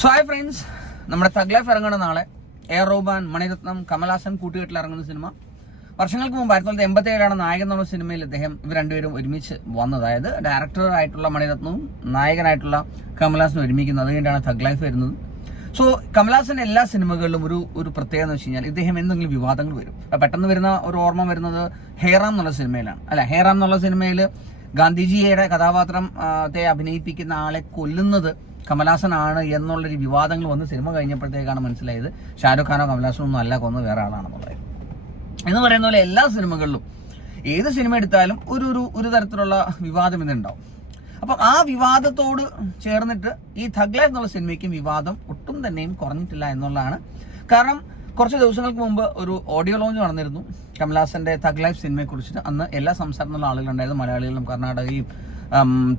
So hi friends നമ്മുടെ തഗ്ലൈഫ് ഇറങ്ങണ നാളെ. എയർ റോബാൻ മണിരത്നം കമലാസൻ കൂട്ടുകെട്ടിൽ ഇറങ്ങുന്ന സിനിമ. വർഷങ്ങൾക്ക് മുമ്പ് ആയിരത്തി തൊള്ളായിരത്തി എൺപത്തി ഏഴാണ് നായകൻ എന്നുള്ള സിനിമയിൽ ഇദ്ദേഹം ഇവർ രണ്ടുപേരും ഒരുമിച്ച് വന്നത്. അതായത് ഡയറക്ടറായിട്ടുള്ള മണിരത്നവും നായകനായിട്ടുള്ള കമലാസനും ഒരുമിക്കുന്നത് അതുകൊണ്ടാണ് തഗ് ലൈഫ് വരുന്നത്. സോ കമലാസന്റെ എല്ലാ സിനിമകളിലും ഒരു ഒരു പ്രത്യേകത എന്ന് വെച്ച് കഴിഞ്ഞാൽ ഇദ്ദേഹം എന്തെങ്കിലും വിവാദങ്ങൾ വരും. പെട്ടെന്ന് വരുന്ന ഒരു ഓർമ്മ വരുന്നത് ഹേറാം എന്നുള്ള സിനിമയിലാണ്. അല്ല ഹേറാം എന്നുള്ള സിനിമയിൽ ഗാന്ധിജിയുടെ കഥാപാത്രം ആ, ത്തെ അഭിനയിപ്പിക്കുന്ന ആളെ കൊല്ലുന്നത് കമലാസനാണ് എന്നുള്ളൊരു വിവാദങ്ങൾ വന്ന് സിനിമ കഴിഞ്ഞപ്പോഴത്തേക്കാണ് മനസ്സിലായത്. ഷാരൂഖ് ഖാനോ കമലാസനോ ഒന്നും അല്ല കൊന്നത് വേറെ ആളാണെന്നുള്ളത് എന്ന് പറയുന്ന പോലെ എല്ലാ സിനിമകളിലും ഏത് സിനിമ എടുത്താലും ഒരു ഒരു ഒരു തരത്തിലുള്ള വിവാദം ഇതുണ്ടാവും. അപ്പം ആ വിവാദത്തോട് ചേർന്നിട്ട് ഈ ധഗ്ല എന്നുള്ള സിനിമയ്ക്കും വിവാദം ഒട്ടും തന്നെയും കുറഞ്ഞിട്ടില്ല എന്നുള്ളതാണ്. കാരണം കുറച്ച് ദിവസങ്ങൾക്ക് മുമ്പ് ഒരു ഓഡിയോ ലോഞ്ച് നടന്നിരുന്നു. കമലഹാസന്റെ തഗ് ലൈഫ് സിനിമയെ കുറിച്ചിട്ട് അന്ന് എല്ലാ സംസ്ഥാനത്തുള്ള ആളുകളുണ്ടായിരുന്നു. മലയാളികളും കർണാടകയും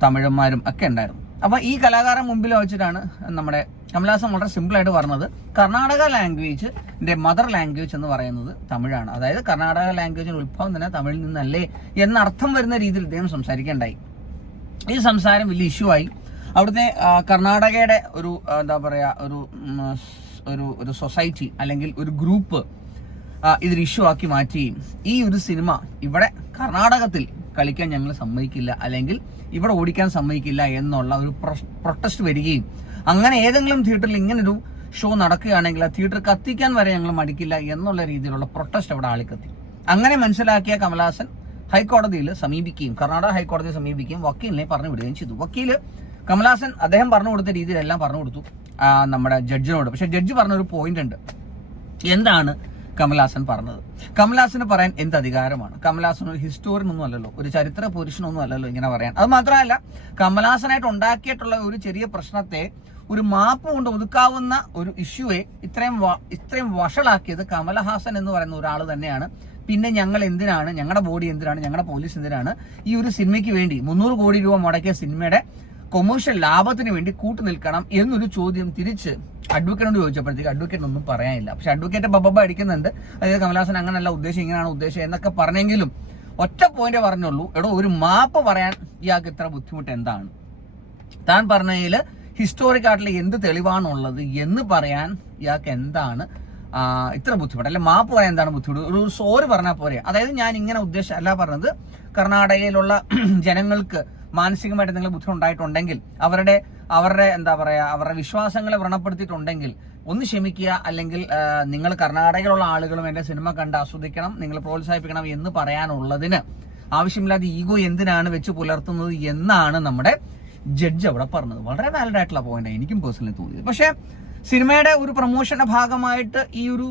തമിഴന്മാരും ഒക്കെ ഉണ്ടായിരുന്നു. അപ്പൊ ഈ കലാകാരൻ മുമ്പിൽ വെച്ചിട്ടാണ് നമ്മുടെ കമലഹാസൻ വളരെ സിമ്പിൾ ആയിട്ട് പറഞ്ഞത്. കർണാടക ലാംഗ്വേജ് മദർ ലാംഗ്വേജ് എന്ന് പറയുന്നത് തമിഴാണ്. അതായത് കർണാടക ലാംഗ്വേജിന്റെ ഉത്ഭവം തന്നെ തമിഴിൽ നിന്നല്ലേ എന്നർത്ഥം വരുന്ന രീതിയിൽ ഇദ്ദേഹം സംസാരിക്കേണ്ടായി. ഈ സംസാരം വലിയ ഇഷ്യൂ ആയി. അവിടുത്തെ കർണാടകയുടെ ഒരു എന്താ പറയാ ഒരു ഒരു ഒരു സൊസൈറ്റി അല്ലെങ്കിൽ ഒരു ഗ്രൂപ്പ് ഇതൊരു ഇഷ്യൂ ആക്കി മാറ്റുകയും ഈ ഒരു സിനിമ ഇവിടെ കർണാടകത്തിൽ കളിക്കാൻ ഞങ്ങൾ സമ്മതിക്കില്ല അല്ലെങ്കിൽ ഇവിടെ ഓടിക്കാൻ സമ്മതിക്കില്ല എന്നുള്ള ഒരു പ്രൊട്ടസ്റ്റ് വരികയും അങ്ങനെ ഏതെങ്കിലും തിയേറ്ററിൽ ഇങ്ങനൊരു ഷോ നടക്കുകയാണെങ്കിൽ ആ തിയേറ്റർ കത്തിക്കാൻ വരെ ഞങ്ങൾ മടിക്കില്ല എന്നുള്ള രീതിയിലുള്ള പ്രൊട്ടസ്റ്റ് അവിടെ ആളിക്കത്തി. അങ്ങനെ മനസ്സിലാക്കിയ കമലഹാസൻ ഹൈക്കോടതിയിൽ സമീപിക്കുകയും കർണാടക ഹൈക്കോടതിയെ സമീപിക്കുകയും വക്കീലിനെ പറഞ്ഞു വിടുകയും ചെയ്തു. വക്കീൽ കമലഹാസൻ അദ്ദേഹം പറഞ്ഞു കൊടുത്ത രീതിയിലെല്ലാം പറഞ്ഞു കൊടുത്തു നമ്മുടെ ജഡ്ജിനോട് പക്ഷെ ജഡ്ജ് പറഞ്ഞൊരു പോയിന്റ് ഉണ്ട്. എന്താണ് കമൽഹാസൻ പറഞ്ഞത്. കമൽഹാസന് പറയാൻ എന്ത് അധികാരമാണ്? കമൽഹാസൻ ഒരു ഹിസ്റ്റോറിയൻ ഒന്നും അല്ലല്ലോ ഒരു ചരിത്ര പുരുഷനൊന്നും അല്ലല്ലോ ഇങ്ങനെ പറയാൻ. അത് മാത്രമല്ല കമൽഹാസനായിട്ട് ഉണ്ടാക്കിയിട്ടുള്ള ഒരു ചെറിയ പ്രശ്നത്തെ ഒരു മാപ്പ് കൊണ്ട് ഒതുക്കാവുന്ന ഒരു ഇഷ്യൂയെ ഇത്രയും ഇത്രയും വഷളാക്കിയത് കമൽഹാസൻ എന്ന് പറയുന്ന ഒരാൾ തന്നെയാണ്. പിന്നെ ഞങ്ങൾ എന്തിനാണ് ഞങ്ങളുടെ ബോഡി എന്തിനാണ് ഞങ്ങളുടെ പോലീസ് എന്തിനാണ് ഈ ഒരു സിനിമയ്ക്ക് വേണ്ടി മുന്നൂറ് കോടി രൂപ മുടക്കിയ സിനിമയുടെ കൊമേഴ്ഷ്യൽ ലാഭത്തിന് വേണ്ടി കൂട്ടു നിൽക്കണം എന്നൊരു ചോദ്യം തിരിച്ച് അഡ്വക്കേറ്റിനോട് ചോദിച്ചപ്പോഴത്തേക്ക് അഡ്വക്കേറ്റ് ഒന്നും പറയാനില്ല. പക്ഷെ അഡ്വക്കേറ്റ് ബബബ അടിക്കുന്നുണ്ട്. അതായത് കമലഹാസൻ അങ്ങനെയല്ല ഉദ്ദേശം ഇങ്ങനെയാണ് ഉദ്ദേശം എന്നൊക്കെ പറഞ്ഞെങ്കിലും ഒറ്റ പോയിന്റ് പറഞ്ഞുള്ളൂ. എടോ ഒരു മാപ്പ് പറയാൻ ഇയാൾക്ക് ഇത്ര ബുദ്ധിമുട്ട് എന്താണ്? താൻ പറഞ്ഞതിൽ ഹിസ്റ്റോറിക് ആയിട്ടുള്ള എന്ത് തെളിവാണുള്ളത് എന്ന് പറയാൻ ഇയാൾക്ക് എന്താണ് ഇത്ര ബുദ്ധിമുട്ട്? അല്ലെ മാപ്പ് പറയാൻ എന്താണ് ബുദ്ധിമുട്ട്? ഒരു സോറി പറഞ്ഞാൽ പോരെ. അതായത് ഞാൻ ഇങ്ങനെ ഉദ്ദേശം അല്ല പറഞ്ഞത് കർണാടകയിലുള്ള ജനങ്ങൾക്ക് മാനസികമായിട്ട് എന്തെങ്കിലും ബുദ്ധിമുട്ടുണ്ടായിട്ടുണ്ടെങ്കിൽ അവരുടെ അവരുടെ എന്താ പറയുക അവരുടെ വിശ്വാസങ്ങളെ വ്രണപ്പെടുത്തിയിട്ടുണ്ടെങ്കിൽ ഒന്ന് ക്ഷമിക്കുക അല്ലെങ്കിൽ നിങ്ങൾ കർണാടകയിലുള്ള ആളുകളും എന്റെ സിനിമ കണ്ട് ആസ്വദിക്കണം നിങ്ങൾ പ്രോത്സാഹിപ്പിക്കണം എന്ന് പറയാനുള്ളതിന് ആവശ്യമില്ലാതെ ഈഗോ എന്തിനാണ് വെച്ച് പുലർത്തുന്നത് എന്നാണ് നമ്മുടെ ജഡ്ജ് അവിടെ പറഞ്ഞത്. വളരെ വാലിഡ് ആയിട്ടുള്ള പോയിന്റ് എനിക്കും പേഴ്സണലി തോന്നിയത്. പക്ഷേ സിനിമയുടെ ഒരു പ്രൊമോഷന്റെ ഭാഗമായിട്ട് ഈ ഒരു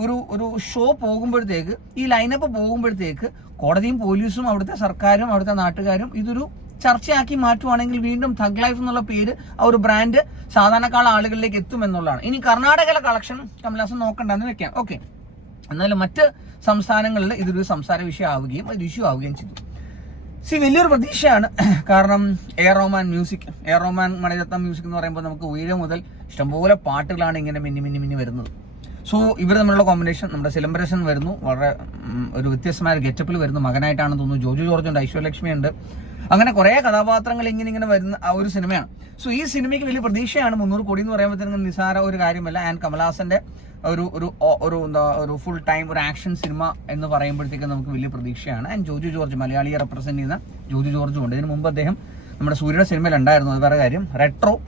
ഒരു ഒരു ഷോ പോകുമ്പോഴത്തേക്ക് ഈ ലൈനപ്പ് പോകുമ്പോഴത്തേക്ക് കോടതിയും പോലീസും അവിടുത്തെ സർക്കാരും അവിടുത്തെ നാട്ടുകാരും ഇതൊരു ചർച്ചയാക്കി മാറ്റുവാണെങ്കിൽ വീണ്ടും തഗ് ലൈഫ് എന്നുള്ള പേര് ആ ഒരു ബ്രാൻഡ് സാധാരണക്കാൾ ആളുകളിലേക്ക് എത്തും എന്നുള്ളതാണ്. ഇനി കർണാടകയിലെ കളക്ഷൻ കമൽഹാസൻ നോക്കണ്ടെന്ന് വെക്കാം. ഓക്കെ എന്നാലും മറ്റ് സംസ്ഥാനങ്ങളിൽ ഇതൊരു സംസാര വിഷയം ആവുകയും ഒരു ഇഷ്യൂ ആവുകയും ചെയ്തു. സി വലിയൊരു പ്രതീക്ഷയാണ്. കാരണം A R Rahman music A R Rahman Mani Ratnam music എന്ന് പറയുമ്പോൾ നമുക്ക് ഉയരം മുതൽ ഇഷ്ടംപോലെ പാട്ടുകളാണ് ഇങ്ങനെ മിന്നി മിന്നി മിന്നി വരുന്നത്. സോ ഇവർ തമ്മിലുള്ള കോമ്പിനേഷൻ നമ്മുടെ സെലിബ്രേഷൻ വരുന്നു. വളരെ ഒരു വ്യത്യസ്തമായ ഗെറ്റപ്പിൽ വരുന്നു. മകനായിട്ടാണെന്ന് തോന്നുന്നു. ജോജു ജോർജ് ഉണ്ട് ഐശ്വര്യലക്ഷ്മി ഉണ്ട്. അങ്ങനെ കുറെ കഥാപാത്രങ്ങൾ ഇങ്ങനെ ഇങ്ങനെ വരുന്ന ആ ഒരു സിനിമയാണ്. സോ ഈ സിനിമയ്ക്ക് വലിയ പ്രതീക്ഷയാണ് മുന്നൂറ് കോടി എന്ന് പറയുമ്പോഴത്തേക്കും നിസാര ഒരു കാര്യമല്ല. ആൻഡ് കമലഹാസന്റെ ഒരു ഒരു ഒരു എന്താ ഒരു ഫുൾ ടൈം ഒരു ആക്ഷൻ സിനിമ എന്ന് പറയുമ്പോഴത്തേക്കും നമുക്ക് വലിയ പ്രതീക്ഷയാണ്. ആൻഡ് ജോജു ജോർജ് മലയാളിയെ റെപ്രസെന്റ് ചെയ്യുന്ന ജോജു ജോർജും ഉണ്ട്. ഇതിനു മുമ്പ് അദ്ദേഹം നമ്മുടെ സൂര്യയുടെ സിനിമയിൽ ഉണ്ടായിരുന്നു. അത് വേറെ കാര്യം. റെട്രോ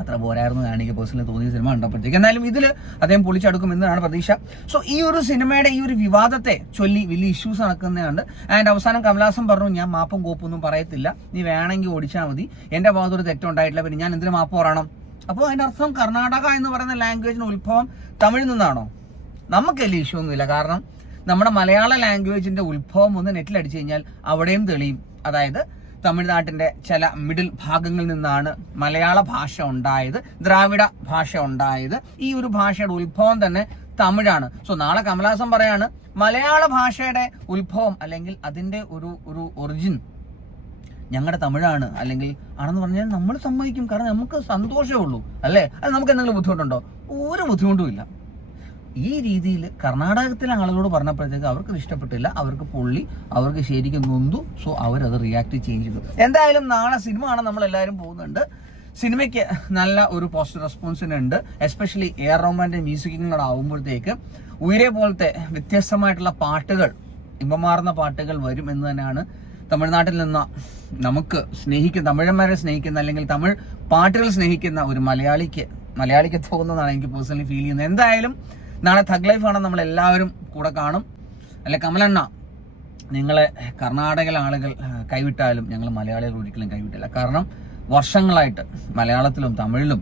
അത്ര പോരായിരുന്നു ഞാൻ എനിക്ക് പേഴ്സണലി തോന്നിയ സിനിമ കണ്ടപ്പോഴത്തേക്ക്. എന്നാലും ഇതിൽ അദ്ദേഹം പൊളിച്ചെടുക്കും എന്നാണ് പ്രതീക്ഷ. സോ ഈ ഒരു സിനിമയുടെ ഈ ഒരു വിവാദത്തെ ചൊല്ലി വലിയ ഇഷ്യൂസ് നടക്കുന്നതുണ്ട് ആൻഡ് അവസാനം കമലാസം പറഞ്ഞു ഞാൻ മാപ്പും കോപ്പും ഒന്നും പറയത്തില്ല. നീ വേണമെങ്കിൽ ഓടിച്ചാൽ മതി. എന്റെ ഭാഗത്ത് ഒരു തെറ്റുണ്ടായിട്ടില്ല പിന്നെ ഞാൻ എന്തിനു മാപ്പ് പറയണം? അപ്പോൾ അതിന്റെ അർത്ഥം കർണാടക എന്ന് പറയുന്ന ലാംഗ്വേജിന് ഉത്ഭവം തമിഴിൽ നിന്നാണോ? നമുക്ക് വലിയ ഇഷ്യൂ ഒന്നുമില്ല. കാരണം നമ്മുടെ മലയാള ലാംഗ്വേജിന്റെ ഉത്ഭവം ഒന്ന് നെറ്റിൽ അടിച്ചു കഴിഞ്ഞാൽ അവിടെയും തെളിയും. അതായത് തമിഴ്നാട്ടിന്റെ ചില മിഡിൽ ഭാഗങ്ങളിൽ നിന്നാണ് മലയാള ഭാഷ ഉണ്ടായത് ദ്രാവിഡ ഭാഷ ഉണ്ടായത്. ഈ ഒരു ഭാഷയുടെ ഉത്ഭവം തന്നെ തമിഴാണ്. സോ നാളെ കമലഹാസൻ പറയാണ് മലയാള ഭാഷയുടെ ഉത്ഭവം അല്ലെങ്കിൽ അതിന്റെ ഒരു ഒരു ഒറിജിൻ ഞങ്ങളുടെ തമിഴാണ്. അല്ലെങ്കിൽ ആണെന്ന് പറഞ്ഞാൽ നമ്മൾ സമ്മതിക്കും. കാരണം നമുക്ക് സന്തോഷമേ ഉള്ളൂ. അല്ലേ? അത് നമുക്ക് എന്തെങ്കിലും ബുദ്ധിമുട്ടുണ്ടോ? ഒരു ബുദ്ധിമുട്ടും ഇല്ല ഈ രീതിയിൽ കർണാടകത്തിലെ ആളുകളോട് പറഞ്ഞപ്പോഴത്തേക്ക് അവർക്ക് ഇഷ്ടപ്പെട്ടില്ല. അവർക്ക് പൊള്ളി അവർക്ക് ശരിക്കും നൊന്തു. സോ അവരത് റിയാക്ട് ചെയ്യും ചെയ്തു. എന്തായാലും നാളെ സിനിമ ആണ് നമ്മൾ എല്ലാവരും പോകുന്നുണ്ട്. സിനിമയ്ക്ക് നല്ല ഒരു പോസിറ്റീവ് റെസ്പോൺസിന് ഉണ്ട്. എസ്പെഷ്യലി ആർ റോമാന്റെ മ്യൂസിക്കും കൂടെ ആവുമ്പോഴത്തേക്ക് ഉയരെ പോലത്തെ വ്യത്യസ്തമായിട്ടുള്ള പാട്ടുകൾ ഇമ്പമാർന്ന പാട്ടുകൾ വരും എന്ന് തന്നെയാണ് തമിഴ്നാട്ടിൽ നിന്ന് നമുക്ക് സ്നേഹിക്കുന്ന തമിഴന്മാരെ സ്നേഹിക്കുന്ന അല്ലെങ്കിൽ തമിഴ് പാട്ടുകൾ സ്നേഹിക്കുന്ന ഒരു മലയാളിക്ക് മലയാളിക്ക് തോന്നുന്നതാണ് എനിക്ക് പേഴ്സണലി ഫീൽ ചെയ്യുന്നത്. എന്തായാലും നാളെ തഗ് ആണ് നമ്മൾ എല്ലാവരും കൂടെ കാണും. അല്ലെ കമലണ്ണ നിങ്ങളെ കർണാടകയിലെ ആളുകൾ കൈവിട്ടാലും ഞങ്ങൾ മലയാളികൾ ഒരിക്കലും കൈവിട്ടില്ല. കാരണം വർഷങ്ങളായിട്ട് മലയാളത്തിലും തമിഴിലും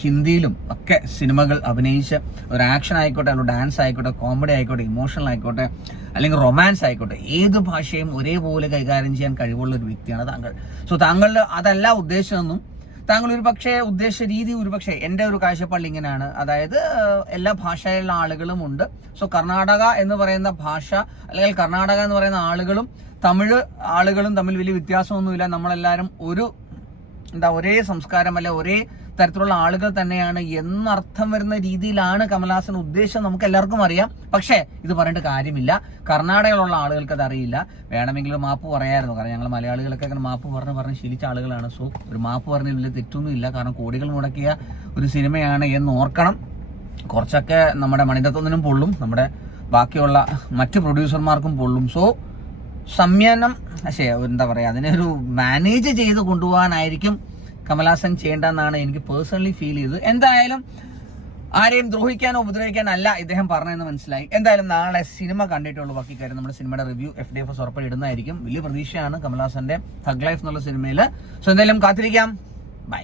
ഹിന്ദിയിലും ഒക്കെ സിനിമകൾ അഭിനയിച്ച് ഒരു ആക്ഷൻ ആയിക്കോട്ടെ അല്ലെങ്കിൽ ഡാൻസ് ആയിക്കോട്ടെ കോമഡി ആയിക്കോട്ടെ ഇമോഷണൽ ആയിക്കോട്ടെ അല്ലെങ്കിൽ റൊമാൻസ് ആയിക്കോട്ടെ ഏത് ഭാഷയും ഒരേപോലെ കൈകാര്യം ചെയ്യാൻ കഴിവുള്ള ഒരു വ്യക്തിയാണ് താങ്കൾ. സോ താങ്കളുടെ അതല്ല ഉദ്ദേശമെന്നും താങ്കൾ ഒരു പക്ഷേ ഉദ്ദേശ രീതി ഒരു പക്ഷേ എന്റെ ഒരു കാഴ്ചപ്പാടിൽ ഇങ്ങനെയാണ്. അതായത് എല്ലാ ഭാഷയിലുള്ള ആളുകളും ഉണ്ട്. സോ കർണാടക എന്ന് പറയുന്ന ഭാഷ അല്ലെങ്കിൽ കർണാടക എന്ന് പറയുന്ന ആളുകളും തമിഴ് ആളുകളും തമ്മിൽ വലിയ വ്യത്യാസമൊന്നുമില്ല. നമ്മളെല്ലാവരും ഒരു എന്താ ഒരേ സംസ്കാരം അല്ലെ ഒരേ തരത്തിലുള്ള ആളുകൾ തന്നെയാണ് എന്നർത്ഥം വരുന്ന രീതിയിലാണ് കമലഹാസൻ ഉദ്ദേശം നമുക്ക് എല്ലാവർക്കും അറിയാം. പക്ഷേ ഇത് പറഞ്ഞിട്ട് കാര്യമില്ല. കർണാടകയിലുള്ള ആളുകൾക്ക് അത് അറിയില്ല. വേണമെങ്കിൽ മാപ്പ് പറയായിരുന്നു. കാരണം ഞങ്ങൾ മലയാളികളൊക്കെ അങ്ങനെ മാപ്പ് പറഞ്ഞ് പറഞ്ഞ് ശീലിച്ച ആളുകളാണ്. സോ ഒരു മാപ്പ് പറഞ്ഞ വലിയ തെറ്റൊന്നും ഇല്ല കാരണം കോടികൾ മുടക്കിയ ഒരു സിനിമയാണ് എന്ന് ഓർക്കണം. കുറച്ചൊക്കെ നമ്മുടെ മണിതത്വത്തിനും പൊള്ളും. നമ്മുടെ ബാക്കിയുള്ള മറ്റ് പ്രൊഡ്യൂസർമാർക്കും പൊള്ളും. സോ സംയനം പക്ഷേ എന്താ പറയാ അതിനൊരു മാനേജ് ചെയ്ത് കൊണ്ടുപോകാനായിരിക്കും കമലാസൻ ചെയ്യേണ്ടെന്നാണ് എനിക്ക് പേഴ്സണലി ഫീൽ ചെയ്തത്. എന്തായാലും ആരെയും ദ്രോഹിക്കാനോ ഉപദ്രവിക്കാനോ അല്ല ഇദ്ദേഹം പറഞ്ഞതെന്ന് മനസ്സിലായി. എന്തായാലും നാളെ സിനിമ കണ്ടിട്ടുള്ള. ബാക്കി കാര്യം നമ്മുടെ സിനിമയുടെ review F D F S ഉറപ്പായി ഇടുന്നതായിരിക്കും. വലിയ പ്രതീക്ഷയാണ് കമലാസന്റെ തഗ് ലൈഫ് എന്നുള്ള സിനിമയിൽ സോ എന്തായാലും കാത്തിരിക്കാം. By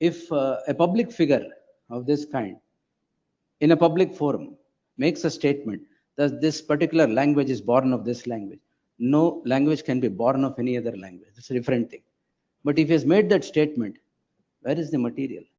if a public figure of this kind in a public forum makes a statement that this particular language is born of this language. No language can be born of any other language. It's a different thing. But if he has made that statement where is the material